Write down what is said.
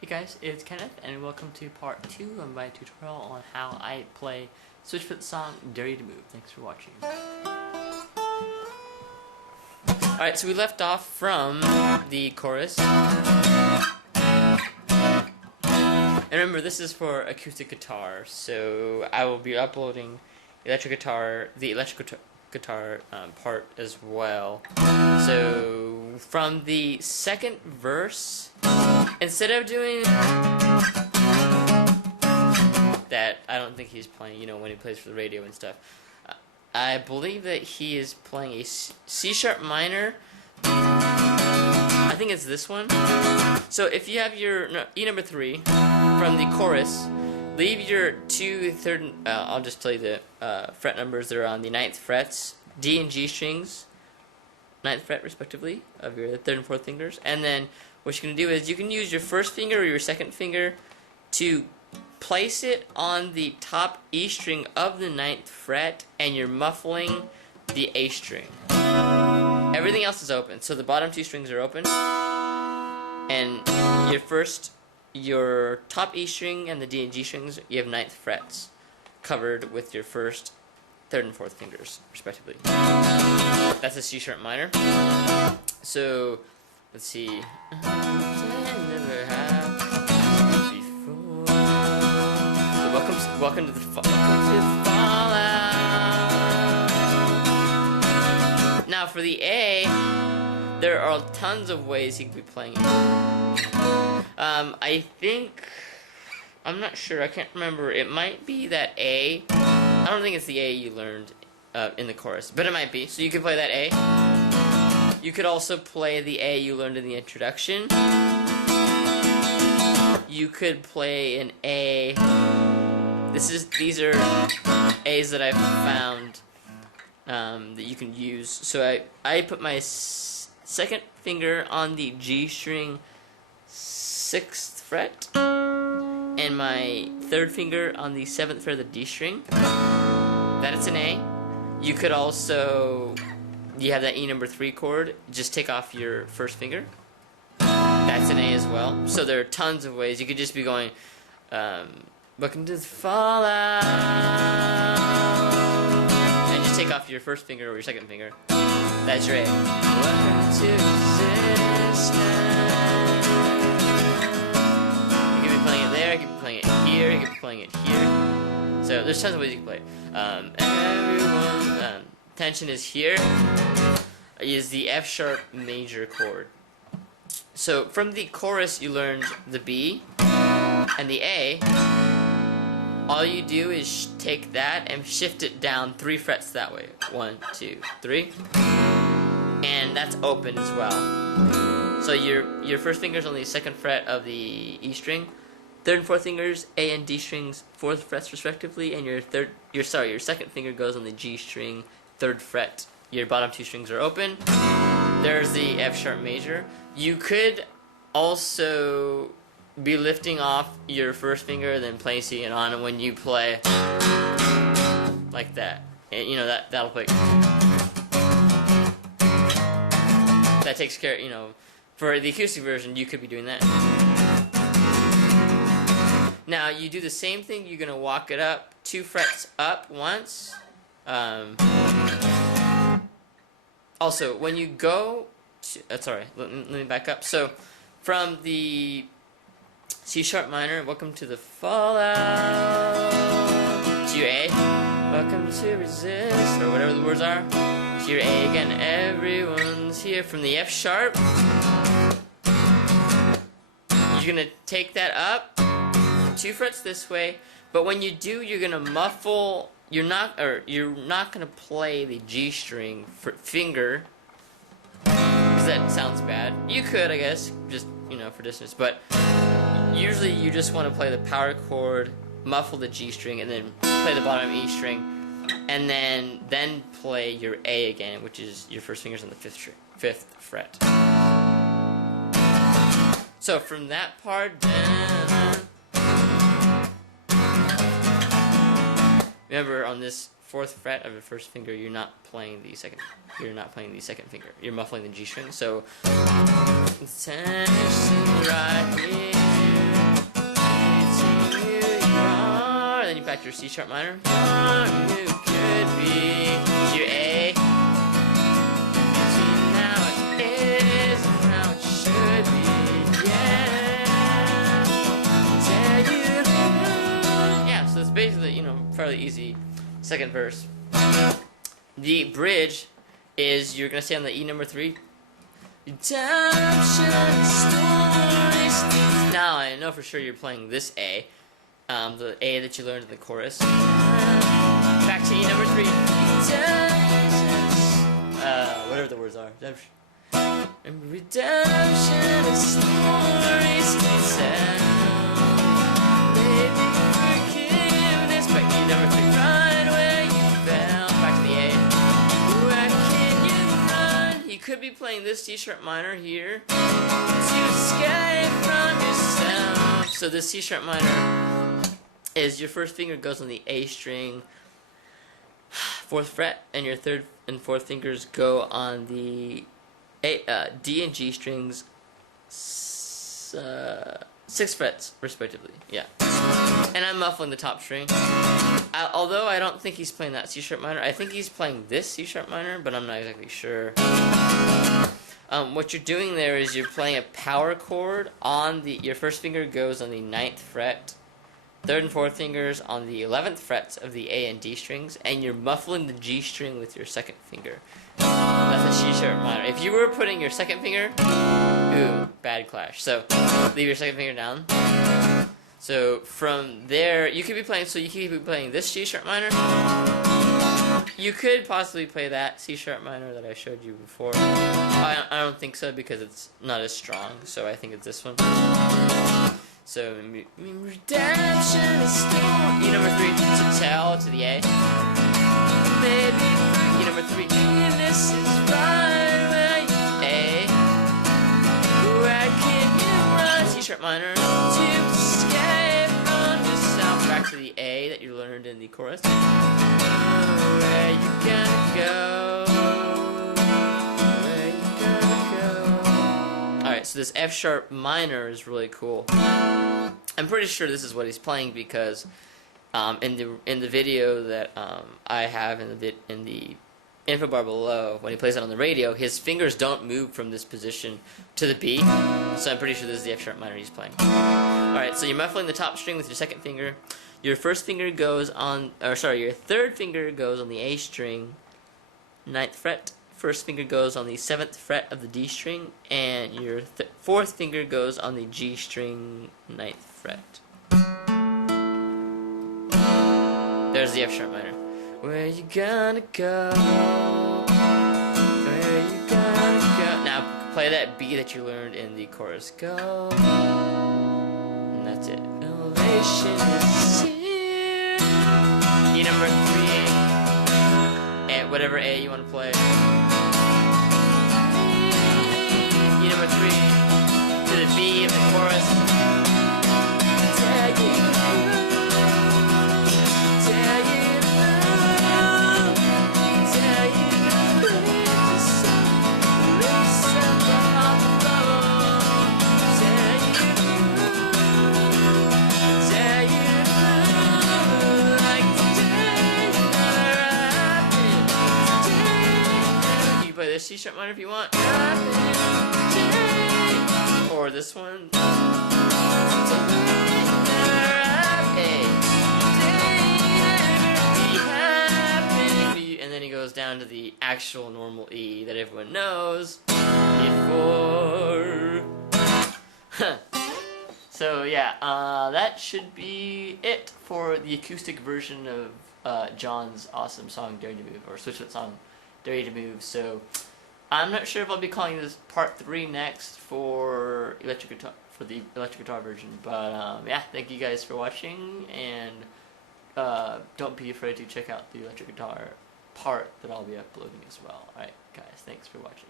Hey guys, it's Kenneth, and welcome to part 2 of my tutorial on how I play Switchfoot song Dare You to Move. Thanks for watching. Alright, so we left off from the chorus. And remember, this is for acoustic guitar, so I will be uploading the electric guitar part as well. So from the second verse, instead of doing that, I don't think he's playing, when he plays for the radio and stuff. I believe that he is playing a C sharp minor. I think it's this one. So if you have your E number 3 from the chorus, leave your two third. I'll just tell you the fret numbers that are on the 9th frets, D and G strings, 9th fret respectively of your 3rd and 4th fingers, and then what you're going to do is you can use your first finger or your second finger to place it on the top E string of the 9th fret, and you're muffling the A string. Everything else is open, so the bottom 2 strings are open, and your top E string and the D and G strings, you have 9th frets covered with your 1st, 3rd, and 4th fingers respectively. That's a C sharp minor. So let's see. So welcome to the fallout. Now for the A, there are tons of ways you can be playing it. I'm not sure. I can't remember. It might be that A. I don't think it's the A you learned in the chorus, but it might be. So you could play that A. You could also play the A you learned in the introduction. You could play an A. These are A's that I've found that you can use. So I put my second finger on the G string 6th fret and my 3rd finger on the 7th fret of the D string. That is an A. You could also, you have that E number 3 chord, just take off your first finger. That's an A as well. So there are tons of ways. You could just be going, welcome to the fallout, and just take off your first finger or your second finger. That's your A. Welcome to resistance. You could be playing it there, you could be playing it here, you could be playing it here. So there's tons of ways you can play it. Tension is here, is the F sharp major chord. So from the chorus you learned the B and the A. All you do is take that and shift it down 3 frets that way. 1, 2, 3. And that's open as well. So your first finger's on the 2nd fret of the E string. 3rd and 4th fingers, A and D strings, 4th frets respectively, and your second finger goes on the G string, 3rd fret. Your bottom 2 strings are open. There's the F sharp major. You could also be lifting off your first finger, then placing it on, and when you play like that, and that'll play. That takes care. For the acoustic version, you could be doing that. Now you do the same thing. You're gonna walk it up 2 frets up once. Also, when you go to, let me back up. So from the C sharp minor, welcome to the fallout, to your A, welcome to resist, or whatever the words are, to your A again, everyone's here. From the F sharp, you're gonna take that up 2 frets this way, but when you do, you're gonna muffle. You're not gonna play the G string finger, because that sounds bad. You could, I guess, just for distance, but usually you just want to play the power chord, muffle the G string, and then play the bottom E string, and then play your A again, which is your first finger's on the 5th fret. So from that part, remember on this 4th fret of the first finger, you're not playing the second. You're not playing the second finger. You're muffling the G string. So tension right here. back to your C sharp minor. You could be your A. Between how it is and how it should be. Yeah, so it's basically, you know, fairly easy second verse. The bridge is you're gonna stay on the E number 3. Now I know for sure you're playing this A, the A that you learned in the chorus. Back to E number 3. Whatever the words are. Redemption is stories to tell. Maybe forgiveness. Back to E number 3. Right where you fell. Back to the A. Where can you run? You could be playing this C sharp minor here to escape from yourself. So this C sharp minor is your first finger goes on the A string, 4th fret, and your 3rd and 4th fingers go on the D and G strings, 6 frets respectively. Yeah, and I'm muffling the top string. Although I don't think he's playing that C sharp minor, I think he's playing this C sharp minor, but I'm not exactly sure. What you're doing there is you're playing a power chord on your first finger goes on the 9th fret, 3rd and 4th fingers on the 11th frets of the A and D strings, and you're muffling the G string with your 2nd finger. That's a C sharp minor. If you were putting your 2nd finger, ooh, bad clash. So leave your 2nd finger down. So from there, you could be playing. So you could be playing this C sharp minor. You could possibly play that C sharp minor that I showed you before. I don't think so because it's not as strong. So I think it's this one. So redemption is still E number 3 to tell to the A. Maybe E number 3. This is right where you A. Where can you run? C sharp minor to escape from yourself. Back to the A that you learned in the chorus. Where you gonna go? Where you gonna go? Alright, so this F sharp minor is really cool. I'm pretty sure this is what he's playing because in the video that I have in the info bar below, when he plays it on the radio, his fingers don't move from this position to the B, so I'm pretty sure this is the F sharp minor he's playing. Alright, so you're muffling the top string with your 2nd finger. Your 1st finger goes on, your 3rd finger goes on the A string, 9th fret. 1st finger goes on the 7th fret of the D string, and your 4th finger goes on the G string, 9th fret. There's the F sharp minor. Where you gonna go? Where you gonna go? Now play that B that you learned in the chorus. Go. And that's it. Elevation is here. E number 3. And whatever A you want to play. E number 3 to the B of the chorus. C sharp minor if you want, or this one, and then he goes down to the actual normal E that everyone knows before. So yeah, that should be it for the acoustic version of John's awesome song Dare to Move, or Switchfoot song Dare to Move. So I'm not sure if I'll be calling this part 3 next for the electric guitar version, but yeah, thank you guys for watching, and don't be afraid to check out the electric guitar part that I'll be uploading as well. Alright guys, thanks for watching.